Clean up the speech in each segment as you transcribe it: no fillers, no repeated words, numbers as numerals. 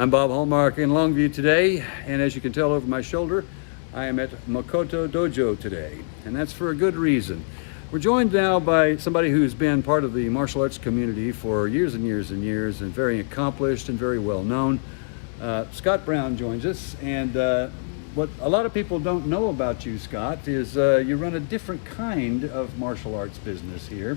I'm Bob Hallmark in Longview today, and as you can tell over my shoulder, I am at Makoto Dojo today, and that's for a good reason. We're joined now by somebody who's been part of the martial arts community for years and years and years, and very accomplished and very well known. Scott Brown joins us, and what a lot of people don't know about you, Scott, is you run a different kind of martial arts business here.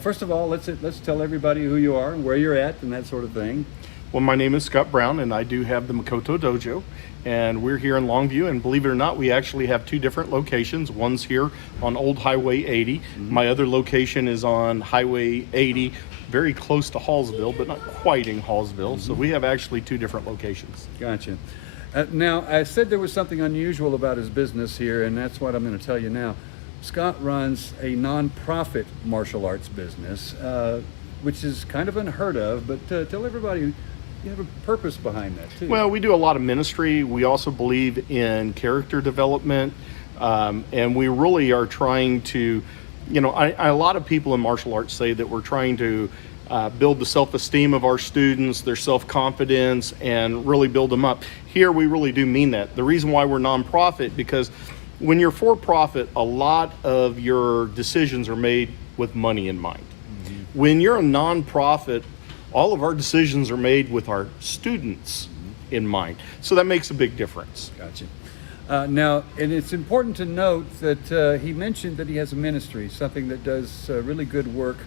First of all, let's tell everybody who you are and where you're at and that sort of thing. Well, my name is Scott Brown, and I do have the Makoto Dojo, and we're here in Longview, and believe it or not, we actually have two different locations. One's here on Old Highway 80. My other location is on Highway 80, very close to Hallsville, but not quite in Hallsville. So we have actually two different locations. Gotcha. Now, I said there was something unusual about his business here, and that's what I'm going to tell you now. Scott runs a non-profit martial arts business, which is kind of unheard of, but tell everybody you have a purpose behind that too. Well, we do a lot of ministry. We also believe in character development, and we really are trying to, a lot of people in martial arts say that we're trying to build the self-esteem of our students, their self-confidence, and really build them up. Here, we really do mean that. The reason why we're nonprofit, because when you're for-profit, a lot of your decisions are made with money in mind. When you're a nonprofit, all of our decisions are made with our students in mind. So that makes a big difference. Gotcha. Now, and it's important to note that he mentioned that he has a ministry, something that does really good work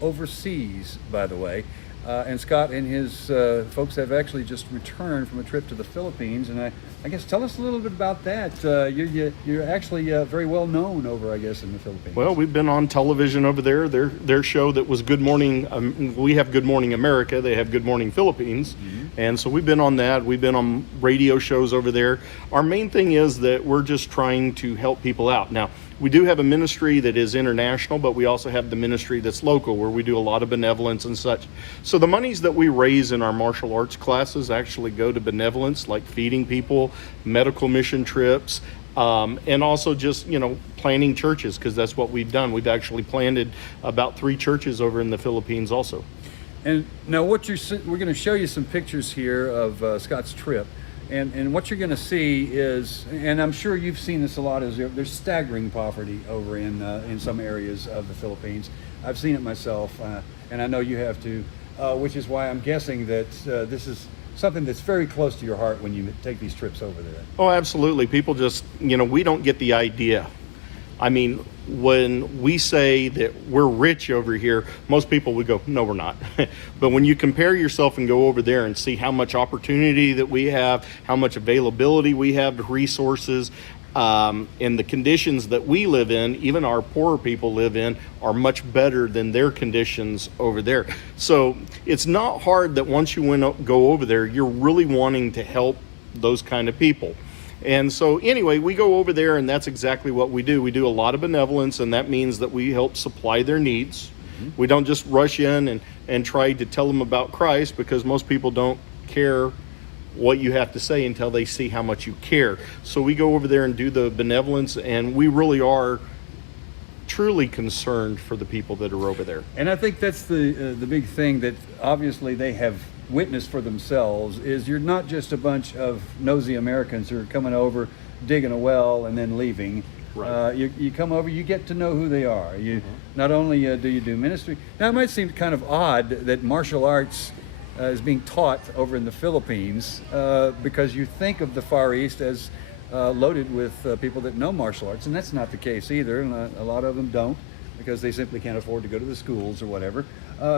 overseas, by the way. And Scott and his folks have actually just returned from a trip to the Philippines, and I guess tell us a little bit about that. You're actually very well known over, I guess, in the Philippines. Well, we've been on television over there. Their show that was Good Morning, we have Good Morning America, they have Good Morning Philippines, and so we've been on that. We've been on radio shows over there. Our main thing is that we're just trying to help people out. Now, we do have a ministry that is international, but we also have the ministry that's local, where we do a lot of benevolence and such. So the monies that we raise in our martial arts classes actually go to benevolence, like feeding people, medical mission trips, and also just, planting churches, because that's what we've done. We've actually planted about 3 churches over in the Philippines also. And now we're going to show you some pictures here of Scott's trip. And what you're going to see is, and I'm sure you've seen this a lot, is there's staggering poverty over in some areas of the Philippines. I've seen it myself, and I know you have too, which is why I'm guessing that this is something that's very close to your heart when you take these trips over there. Oh, absolutely. People just, we don't get the idea. I mean, when we say that we're rich over here, most people would go, no, we're not. But when you compare yourself and go over there and see how much opportunity that we have, how much availability we have to resources, and the conditions that we live in, even our poorer people live in, are much better than their conditions over there. So it's not hard that once you go over there, you're really wanting to help those kind of people. And so anyway, we go over there, and that's exactly what we do. We do a lot of benevolence, and that means that we help supply their needs. We don't just rush in and try to tell them about Christ, because most people don't care what you have to say until they see how much you care. So we go over there and do the benevolence, and we really are truly concerned for the people that are over there. And I think that's the big thing that obviously they have witnessed for themselves, is you're not just a bunch of nosy Americans who are coming over, digging a well, and then leaving. Right. You come over, you get to know who they are. You not only do you do ministry. Now, it might seem kind of odd that martial arts is being taught over in the Philippines, because you think of the Far East as loaded with people that know martial arts, and that's not the case either. And a lot of them don't, because they simply can't afford to go to the schools or whatever.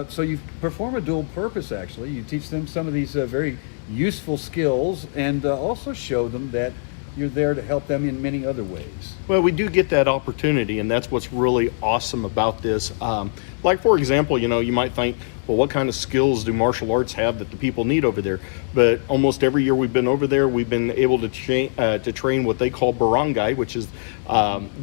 So you perform a dual purpose, actually. You teach them some of these very useful skills, and also show them that you're there to help them in many other ways. Well, we do get that opportunity, and that's what's really awesome about this. Like, for example, you might think, well, what kind of skills do martial arts have that the people need over there? But almost every year we've been over there, we've been able to train what they call barangay, which is,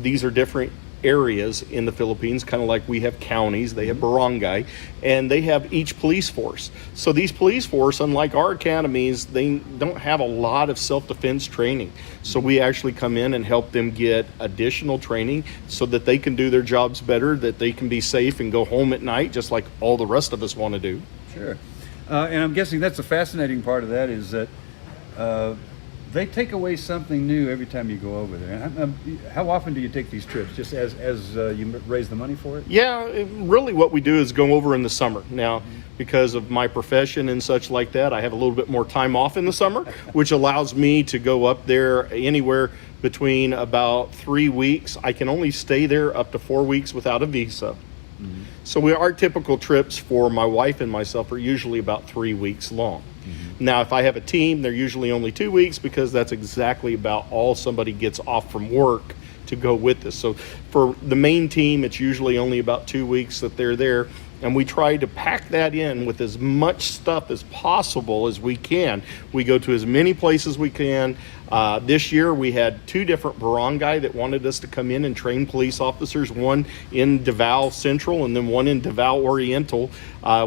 these are different areas in the Philippines, kind of like we have counties, they have barangay, and they have each police force. So these police force, unlike our academies, they don't have a lot of self-defense training. So we actually come in and help them get additional training so that they can do their jobs better, that they can be safe and go home at night, just like all the rest of us want to do. Sure. And I'm guessing that's the fascinating part of that is that they take away something new every time you go over there. How often do you take these trips? Just as you raise the money for it? Yeah, really what we do is go over in the summer. Now, because of my profession and such like that, I have a little bit more time off in the summer, which allows me to go up there anywhere between about 3 weeks. I can only stay there up to 4 weeks without a visa. So our typical trips for my wife and myself are usually about 3 weeks long. Now, if I have a team, they're usually only 2 weeks because that's exactly about all somebody gets off from work to go with us. So for the main team, it's usually only about 2 weeks that they're there. And we try to pack that in with as much stuff as possible as we can. We go to as many places as we can. This year we had 2 different barangay that wanted us to come in and train police officers, one in Davao Central and then one in Davao Oriental,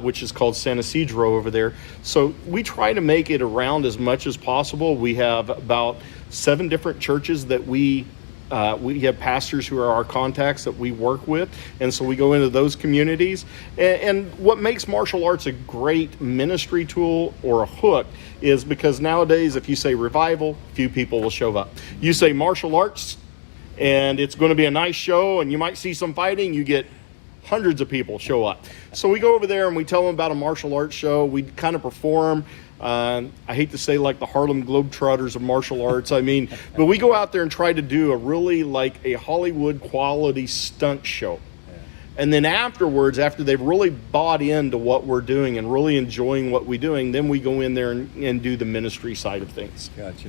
which is called San Isidro over there. So we try to make it around as much as possible. We have about 7 different churches that we have pastors who are our contacts that we work with, and so we go into those communities. And what makes martial arts a great ministry tool or a hook is because nowadays if you say revival, few people will show up. You say martial arts and it's going to be a nice show and you might see some fighting, you get hundreds of people show up. So we go over there and we tell them about a martial arts show. We kind of perform. I hate to say like the Harlem Globetrotters of martial arts, I mean, but we go out there and try to do a really like a Hollywood quality stunt show. And then afterwards, after they've really bought into what we're doing and really enjoying what we're doing, then we go in there and do the ministry side of things. Gotcha.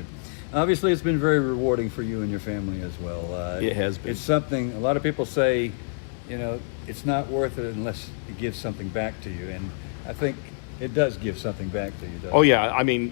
Obviously, it's been very rewarding for you and your family as well. It has been. It's something, a lot of people say, it's not worth it unless it gives something back to you. And I think it does give something back to you, doesn't it? Oh, yeah. I mean,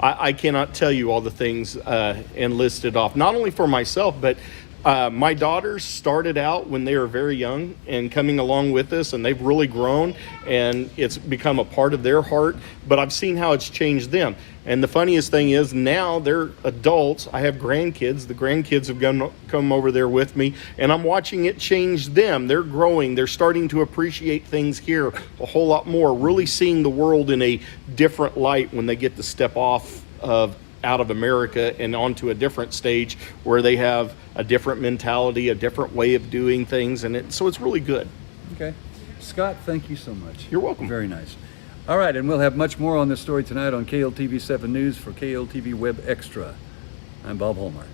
I cannot tell you all the things and list it off, not only for myself, but my daughters started out when they were very young and coming along with us, and they've really grown, and it's become a part of their heart. But I've seen how it's changed them. And the funniest thing is now they're adults. I have grandkids. The grandkids have come over there with me, and I'm watching it change them. They're growing. They're starting to appreciate things here a whole lot more, really seeing the world in a different light when they get to step off out of America and onto a different stage where they have a different mentality, a different way of doing things, and so it's really good. Okay. Scott, thank you so much. You're welcome. Very nice. All right, and we'll have much more on this story tonight on KLTV 7 News for KLTV Web Extra. I'm Bob Hallmark.